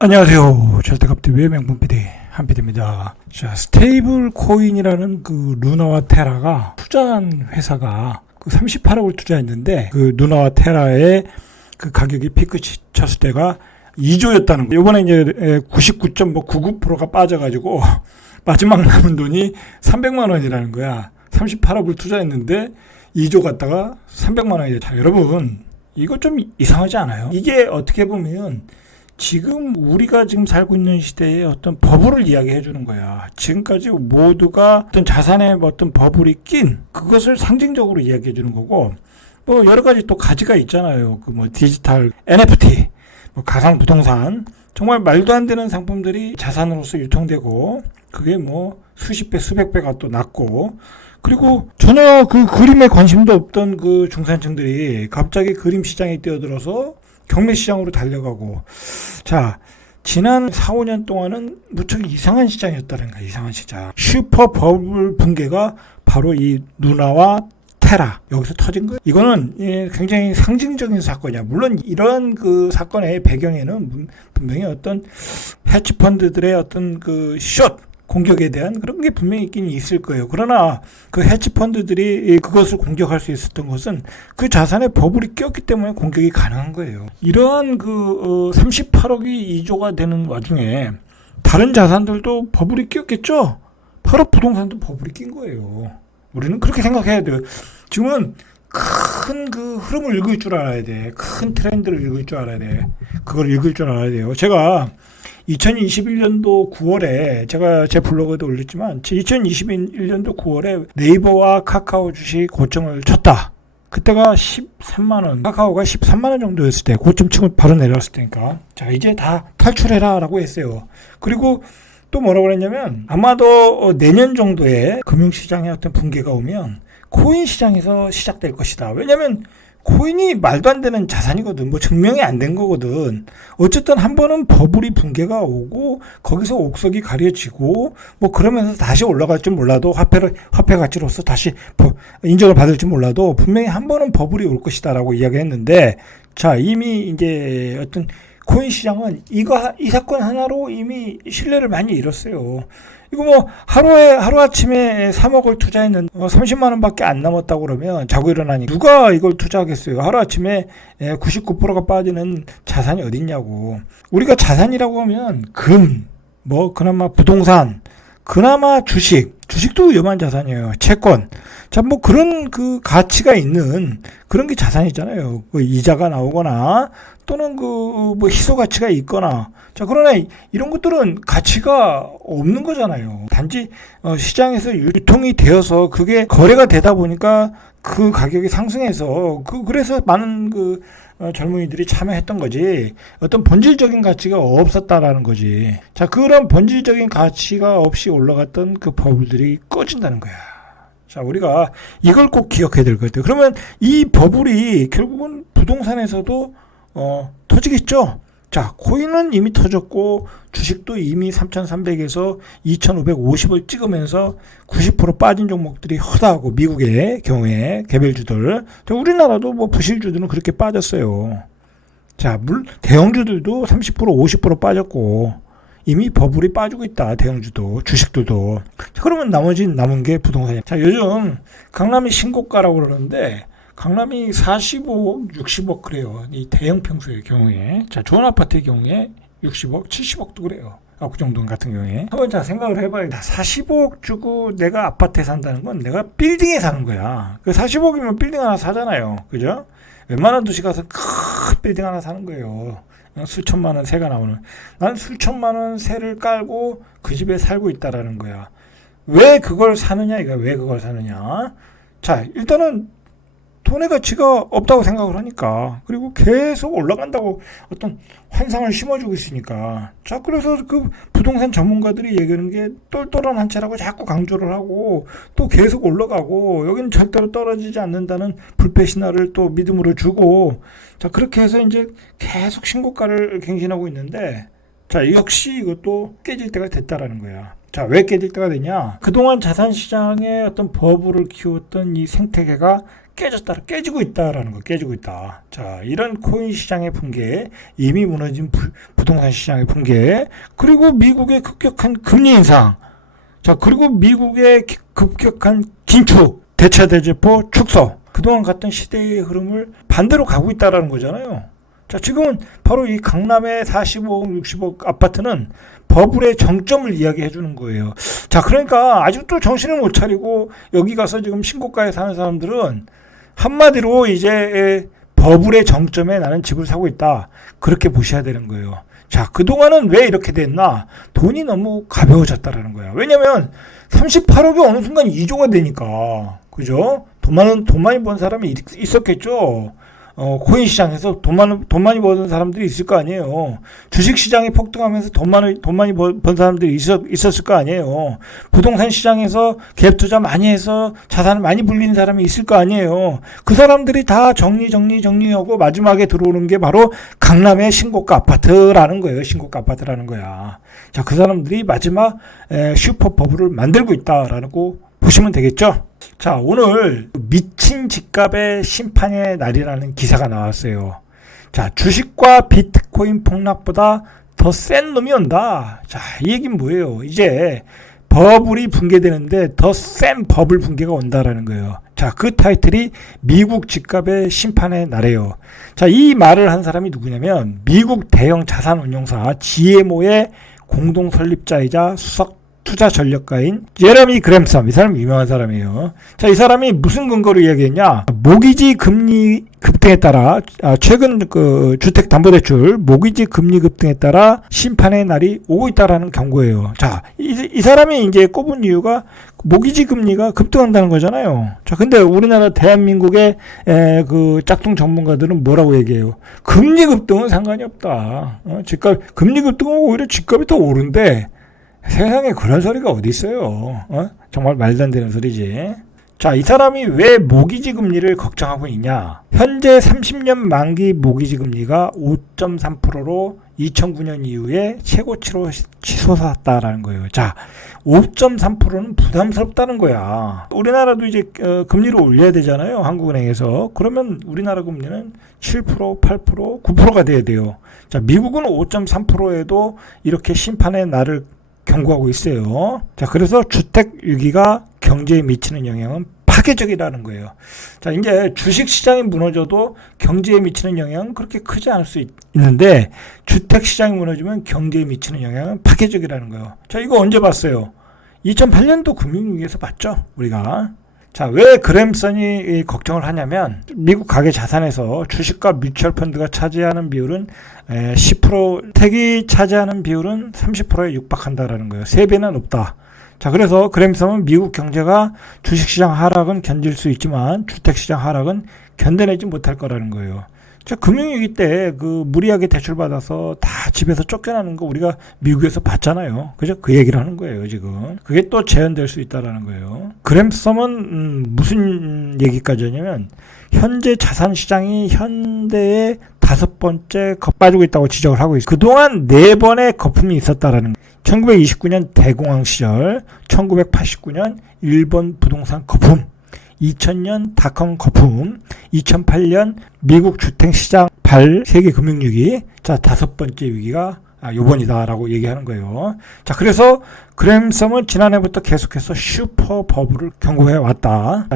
안녕하세요. 절대값TV의 명분PD 한PD입니다. 자, 스테이블 코인이라는 그 루나와 테라가 투자한 회사가 그 38억을 투자했는데 그 루나와 테라의 그 가격이 피크 쳤을 때가 2조였다는 거. 이번에 이제 99.99%가 빠져가지고 마지막 남은 돈이 300만 원이라는 거야. 38억을 투자했는데 2조 갔다가 300만 원이래. 자, 여러분 이거 좀 이상하지 않아요? 이게 어떻게 보면 지금 우리가 지금 살고 있는 시대에 어떤 버블을 이야기해 주는 거야. 지금까지 모두가 어떤 자산에 어떤 버블이 낀 그것을 상징적으로 이야기해 주는 거고, 뭐 여러 가지 또 가지가 있잖아요. 그 뭐 디지털 NFT, 뭐 가상 부동산, 정말 말도 안 되는 상품들이 자산으로서 유통되고 그게 뭐 수십 배 수백 배가 또 낮고, 그리고 전혀 그 그림에 관심도 없던 그 중산층들이 갑자기 그림 시장에 뛰어들어서 경매 시장으로 달려가고, 자, 지난 4, 5년 동안은 무척 이상한 시장이었다는 거야. 이상한 시장. 슈퍼 버블 붕괴가 바로 이 루나와 테라 여기서 터진 거예요. 이거는 굉장히 상징적인 사건이야. 물론 이런 그 사건의 배경에는 분명히 어떤 헤지펀드들의 어떤 그 숏 공격에 대한 그런 게 분명히 있긴 있을 거예요. 그러나 그 헤지펀드들이 그것을 공격할 수 있었던 것은 그 자산에 버블이 꼈기 때문에 공격이 가능한 거예요. 이러한 그 38억이 2조가 되는 와중에 다른 자산들도 버블이 꼈겠죠? 바로 부동산도 버블이 낀 거예요. 우리는 그렇게 생각해야 돼요. 지금은 큰 그 흐름을 읽을 줄 알아야 돼. 큰 트렌드를 읽을 줄 알아야 돼. 그걸 읽을 줄 알아야 돼요. 제가 2021년도 9월에 제가 제 블로그에도 올렸지만 2021년도 9월에 네이버와 카카오 주식 고점을 쳤다. 그때가 13만 원, 카카오가 13만 원 정도였을 때 고점 치고 바로 내려왔을 테니까 자 이제 다 탈출해라 라고 했어요. 그리고 또 뭐라고 그랬냐면 아마도 내년 정도에 금융시장에 어떤 붕괴가 오면 코인 시장에서 시작될 것이다. 왜냐면 코인이 말도 안 되는 자산이거든. 뭐 증명이 안 된 거거든. 어쨌든 한 번은 버블이 붕괴가 오고 거기서 옥석이 가려지고 뭐 그러면서 다시 올라갈지 몰라도 화폐 가치로서 다시 인정을 받을지 몰라도 분명히 한 번은 버블이 올 것이다라고 이야기했는데, 자 이미 이제 어떤 코인 시장은 이 사건 하나로 이미 신뢰를 많이 잃었어요. 이거 뭐 하루아침에 3억을 투자했는데 30만 원밖에 안 남았다고 그러면 자고 일어나니 누가 이걸 투자하겠어요. 하루아침에 99%가 빠지는 자산이 어딨냐고. 우리가 자산이라고 하면 뭐 그나마 부동산, 그나마 주식도 위험한 자산이에요. 채권. 자, 뭐 그런 그 가치가 있는 그런 게 자산이잖아요. 그 이자가 나오거나 또는 그 뭐 희소 가치가 있거나. 자, 그러나 이런 것들은 가치가 없는 거잖아요. 단지 시장에서 유통이 되어서 그게 거래가 되다 보니까 그 가격이 상승해서 그래서 많은 그 젊은이들이 참여했던 거지, 어떤 본질적인 가치가 없었다라는 거지. 자, 그런 본질적인 가치가 없이 올라갔던 그 버블들이 꺼진다는 거야. 자, 우리가 이걸 꼭 기억해야 될 것 같아요. 그러면 이 버블이 결국은 부동산에서도 터지겠죠. 자, 코인은 이미 터졌고 주식도 이미 3,300에서 2,550을 찍으면서 90% 빠진 종목들이 허다하고, 미국의 경우에 개별주들, 우리나라도 뭐 부실주들은 그렇게 빠졌어요. 자, 대형주들도 30% 50% 빠졌고 이미 버블이 빠지고 있다. 대형주도 주식들도. 자, 그러면 남은 게 부동산이야. 자, 요즘 강남이 신고가라고 그러는데 강남이 45억, 60억 그래요. 이 대형 평수의 경우에. 자, 좋은 아파트의 경우에 60억, 70억도 그래요. 압구정동 같은 경우에. 한번 자, 생각을 해봐요. 45억 주고 내가 아파트에 산다는 건 내가 빌딩에 사는 거야. 그 45억이면 빌딩 하나 사잖아요. 그죠? 웬만한 도시 가서 큰 빌딩 하나 사는 거예요. 수천만 원 세가 나오는. 난 수천만 원 세를 깔고 그 집에 살고 있다라는 거야. 왜 그걸 사느냐, 이거 왜 그걸 사느냐. 자, 일단은 돈의 가치가 없다고 생각을 하니까, 그리고 계속 올라간다고 어떤 환상을 심어주고 있으니까. 자, 그래서 그 부동산 전문가들이 얘기하는 게 똘똘한 한 채라고 자꾸 강조를 하고 또 계속 올라가고 여기는 절대로 떨어지지 않는다는 불패 신화를 또 믿음으로 주고, 자, 그렇게 해서 이제 계속 신고가를 갱신하고 있는데, 자, 역시 이것도 깨질 때가 됐다라는 거야. 자, 왜 깨질 때가 되냐? 그동안 자산시장에 어떤 버블을 키웠던 이 생태계가 깨지고 있다라는 거, 깨지고 있다. 자, 이런 코인 시장의 붕괴, 이미 무너진 부동산 시장의 붕괴, 그리고 미국의 급격한 금리 인상, 자, 그리고 미국의 급격한 긴축, 대차대조포 축소, 그동안 갔던 시대의 흐름을 반대로 가고 있다라는 거잖아요. 자, 지금은 바로 이 강남의 45억, 60억 아파트는 버블의 정점을 이야기해 주는 거예요. 자, 그러니까 아직도 정신을 못 차리고 여기 가서 지금 신고가에 사는 사람들은 한마디로 이제 버블의 정점에 나는 집을 사고 있다. 그렇게 보셔야 되는 거예요. 자, 그동안은 왜 이렇게 됐나? 돈이 너무 가벼워졌다라는 거야. 왜냐면 38억이 어느 순간 2조가 되니까. 그죠? 돈 많이 번 사람이 있었겠죠. 코인 시장에서 돈 많이 버는 사람들이 있을 거 아니에요. 주식 시장이 폭등하면서 돈 많이 번 사람들이 있었을 거 아니에요. 부동산 시장에서 갭 투자 많이 해서 자산을 많이 불리는 사람이 있을 거 아니에요. 그 사람들이 다 정리하고 마지막에 들어오는 게 바로 강남의 신고가 아파트라는 거예요. 신고가 아파트라는 거야. 자, 그 사람들이 마지막 슈퍼 버블을 만들고 있다라고 보시면 되겠죠. 자, 오늘 미친 집값의 심판의 날이라는 기사가 나왔어요. 자, 주식과 비트코인 폭락보다 더 센 놈이 온다. 자, 이 얘기는 뭐예요? 이제 버블이 붕괴되는데 더 센 버블 붕괴가 온다라는 거예요. 자, 그 타이틀이 미국 집값의 심판의 날이에요. 자, 이 말을 한 사람이 누구냐면 미국 대형 자산운용사 GMO의 공동 설립자이자 수석 투자 전략가인 제레미 그램섬, 이 사람이 유명한 사람이에요. 자, 이 사람이 무슨 근거로 이야기했냐? 모기지 금리 급등에 따라 최근 그 주택담보대출 모기지 금리 급등에 따라 심판의 날이 오고 있다라는 경고예요. 자, 이 사람이 이제 꼽은 이유가 모기지 금리가 급등한다는 거잖아요. 자, 근데 우리나라 대한민국의 그 짝퉁 전문가들은 뭐라고 얘기해요? 금리 급등은 상관이 없다. 집값 금리 급등은 오히려 집값이 더 오른데. 세상에 그런 소리가 어디 있어요? 정말 말도 안 되는 소리지. 자, 이 사람이 왜 모기지 금리를 걱정하고 있냐? 현재 30년 만기 모기지 금리가 5.3%로 2009년 이후에 최고치로 치솟았다라는 거예요. 자, 5.3%는 부담스럽다는 거야. 우리나라도 이제 금리를 올려야 되잖아요. 한국은행에서. 그러면 우리나라 금리는 7%, 8%, 9%가 돼야 돼요. 자, 미국은 5.3%에도 이렇게 심판의 날을 경고하고 있어요. 자, 그래서 주택 위기가 경제에 미치는 영향은 파괴적이라는 거예요. 자, 이제 주식 시장이 무너져도 경제에 미치는 영향은 그렇게 크지 않을 수 있는데 주택 시장이 무너지면 경제에 미치는 영향은 파괴적이라는 거예요. 자, 이거 언제 봤어요? 2008년도 금융위기에서 봤죠, 우리가. 자, 왜 그램슨이 걱정을 하냐면 미국 가계 자산에서 주식과 뮤추얼 펀드가 차지하는 비율은 10%, 택이 차지하는 비율은 30%에 육박한다라는 거예요. 3배나 높다. 자, 그래서 그램슨은 미국 경제가 주식시장 하락은 견딜 수 있지만 주택시장 하락은 견뎌내지 못할 거라는 거예요. 자, 금융위기 때 그 무리하게 대출받아서 다 집에서 쫓겨나는 거 우리가 미국에서 봤잖아요. 그죠? 그 얘기를 하는 거예요, 지금. 그게 또 재현될 수 있다라는 거예요. 그램섬은 무슨 얘기까지 하냐면 현재 자산 시장이 현대의 5번째 빠지고 있다고 지적을 하고 있어요. 그동안 4번의 거품이 있었다라는 거예요. 1929년 대공황 시절, 1989년 일본 부동산 거품, 2000년 닷컴 거품, 2008년 미국 주택시장 세계 금융위기, 자, 5번째 위기가 요번이다라고 얘기하는 거예요. 자, 그래서 그램섬은 지난해부터 계속해서 슈퍼 버블을 경고해 왔다.